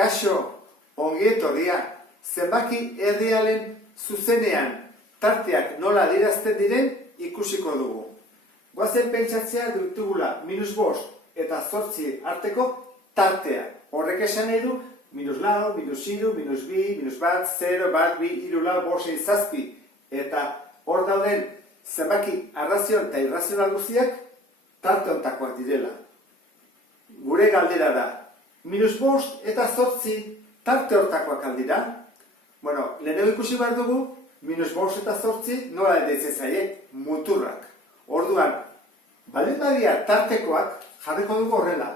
Kaixo, ongi etorria, zenbaki errealen zuzenean tarteak nola adierazten diren ikusiko dugu. Goazen pentsatzea ditugula -5 eta 8 arteko tartea. Horrek esan nahi du -4, -3, -2, -1, 0, 1, 2, 3, 4, 5, 6, 7 eta hor dauden zenbaki arrazional eta irrazional guztiak tarte hontakoak direla. Gure galdera da, -5 eta 8 tarte hortakoak aldira? Bueno, lehenengo ikusi behar dugu, -5 eta 8 nola deitzen zaie, muturrak. Orduan, baldin badia tartekoak jarriko dugu horrela,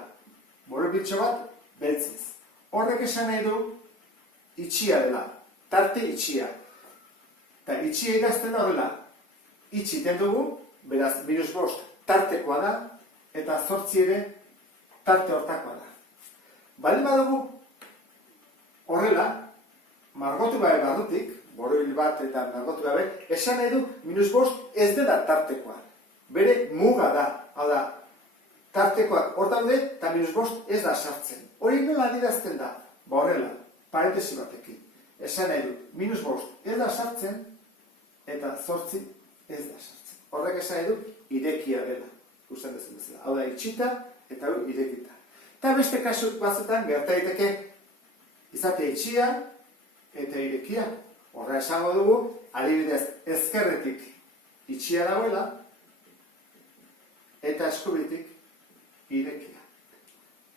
borobiltxo bat beltzez. Horrek esan nahi du itxia dela, tarte itxia. Eta itxia idazten horrela, itxiten dugu, beraz, -5 tartekoa da, eta 8 ere tarte hortakoa da. Baldin badugu horrela, margotu gabe barrutik, borobil bat eta margotu gabe, esan nahi du -5 ez dela tartekoa. Bere muga da, hau da, tartekoak hor daude eta -5 ez da sartzen. Hori nola adierazten da? Ba horrela, parentesi batekin. Esan nahi du, -5 ez da sartzen eta 8 ez da sartzen. Horrek esan nahi du irekia dela. Ikusten dezen bezala. Hau da, itxita eta irekita. Eta beste kasu batzuetan gerta daiteke izate itxia eta irekia. Horra esango dugu, adibidez ezkerretik itxia dagoela eta eskubitik irekia.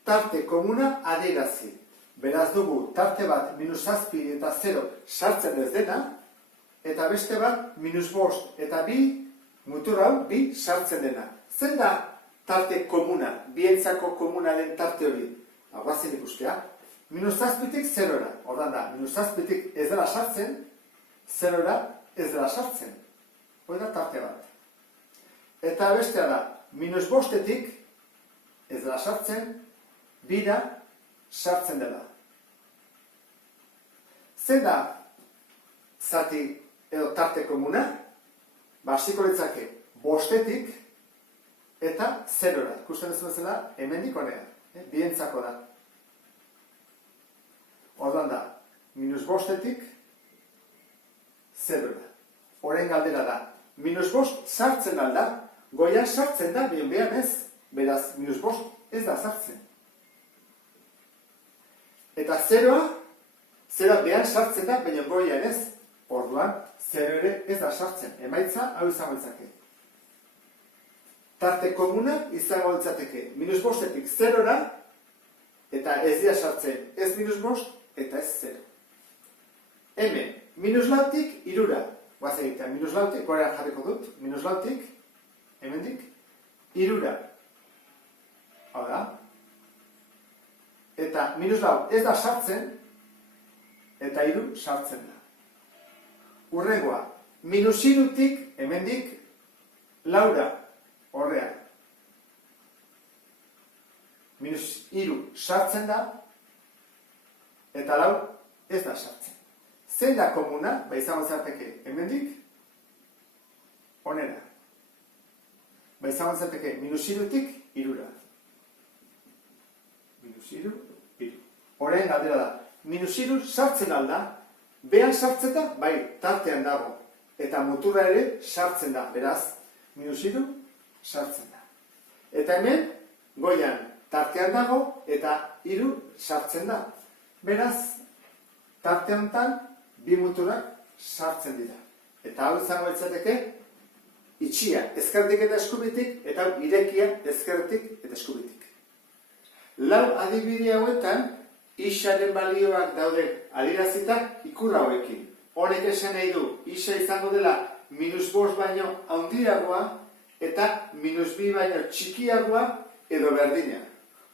Tarte komuna adierazi. Beraz dugu tarte bat -7 eta 0 sartzen ez dena, eta beste bat -5 eta 2 mutur hau 2 sartzen dena. Zen da tarte komuna, bientzako komuna den tarte hori? Guazen ikustea. -7tik 0ra. Hordan da, -7tik ez dela sartzen, 0ra ez dela sartzen. Hori da tarte bat. Eta bestea da, -5etik ez dela sartzen, 2ra sartzen dela. Zen da zati edo tarte komuna? Hasiko litzake 5etik eta 0ra. Ikusten ez bezala, hemendik honea. Bientzako da. Orduan da, -5etik 0ra. Horren galdera da, -5 sartzen alda, goian sartzen da, behan ez. Beraz, -5 ez da sartzen. Eta 0a behan sartzen da, baina goian ez. Orduan, 0 ere ez da sartzen. Emaitza, hau izango litzake. Tarte komuna izango litzateke -5etik 0ra, eta ez dira sartzen ez -5 eta ez 0. Hemen, -4tik 3ra. Guazen egitean, -4tik, gorean jarriko dut, -4tik, hemendik, 3ra. Hau da. Eta -4 ez da sartzen, eta 3 sartzen da. Urrengoa, -3tik, hemendik, 4ra. Horrean. -3 sartzen da, eta 4 ez da sartzen. Zein da komuna, izango zateke hemendik, onera. Izango zateke -3tik 3ra. -3, 3. Horrein galdera da, -3 sartzen alda, behan sartzen da, bai, tartean dago. Eta muturra ere sartzen da, beraz, -3 sartzen da. Eta hemen, goian tartean dago, eta 3 sartzen da. Beraz, tarte honetan, 2 muturak sartzen dira. Eta hau izango litzateke, itxia ezkerretik eta eskubitik, eta irekia ezkerretik eta eskubitik. Lau adibide hauetan, isaren balioak daude adierazita ikur hauekin. Honek esan nahi du, isa izango dela -5 baino handiagoa, eta -2 baino txikiagoa edo berdina.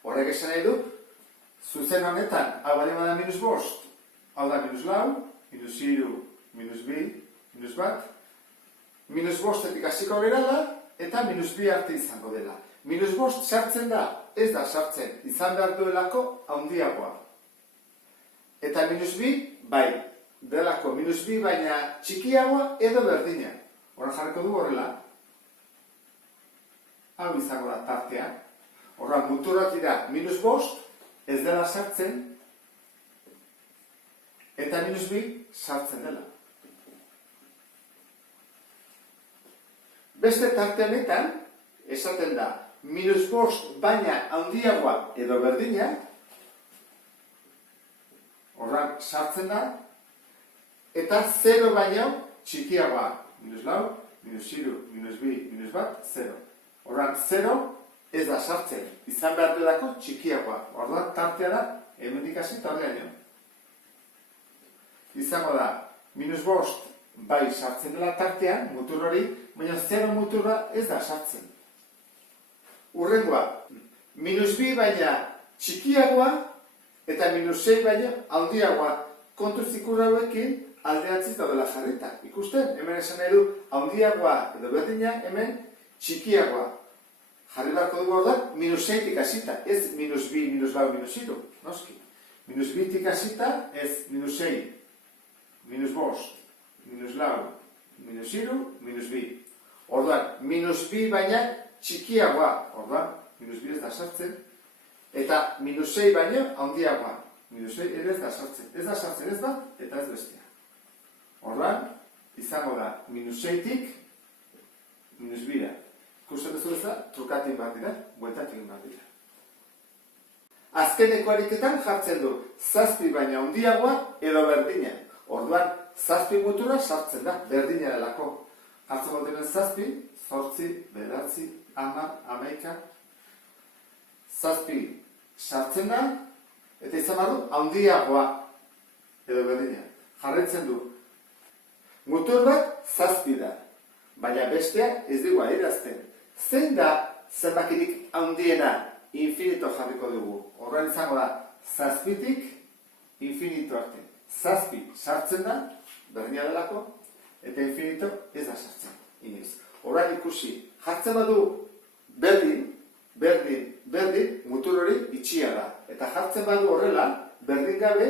Horrek esan nahi du, zuzen honetan, hau bali bada -5, hau da -4, -3, -2, -1, -5etik hasiko gerala, eta -2 arte izango dela. -5 sartzen da, ez da sartzen, izan behar duelako handiagoa. Eta -2, bai, delako -2 baina txikiagoa edo berdina. Horra jarriko du horrela. Hau izango da tartea. Horra muturrak dira -5, ez dela sartzen, eta minus bi sartzen dela. Beste tarte honetan, esaten da, minus bost baina handiagoa edo berdina, horran sartzen da, eta 0 baino txikiagoa, minus lau, minus hiru, minus bi, minus bat, 0. Horran 0 ez da sartzen, izan behar delako txikiagoa. Orduan tartea da, hemendik hasi eta horregaino. Izango da, minus bost bai sartzen dela tartean, mutur hori, baina 0 muturra ez da sartzen. Urrengoa, minus bi baina txikiagoa eta minus 6 baina handiagoa. Kontuz ikur hauekin alderantziz daudela jarrita. Ikusten, hemen esan nahi du handiagoa edo berdina, hemen txikiagoa. Jarri beharko dugu hor da, minus 6-tik hasita, ez minus bi, minus lau, minus hiru, noski. Minus 2-tik hasita, ez minus 6, minus bost, minus lau, minus hiru, minus bi. Orduan, minus bi baina txikiagoa, orduan, minus bi ez da sartzen, eta minus 6 baina handiagoa. Minus 6 ere ez da sartzen. Ez da sartzen ez da, eta ez bestia. Orduan, izango da, minus 6-tik, minus bira. Ikusten duzu ez da, trukatik bat dira, bueltatik bat dira. Azkeneko ariketan jartzen du, 7 baina handiagoa edo berdina. Orduan, 7 mutura sartzen da, berdina delako. Hartzen duten 7, 8, 9, 10, 11, 7 sartzen da, eta izan badu, handiagoa edo berdina. Jarraitzen du, mutur bat 7 da, baina bestea ez dugu adierazten. Zein da zenbakirik handiena infinito jarriko dugu? Horren izango da, 7-tik infinito arte. 7 sartzen da, berdina delako, eta infinito ez da sartzen. Inoiz. Horren ikusi, jartzen badu berdin, mutur hori itxia da. Eta jartzen badu horrela, berdin gabe,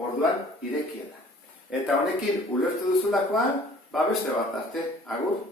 orduan irekia da. Eta honekin ulertu duzulakoan, beste bat arte, agur.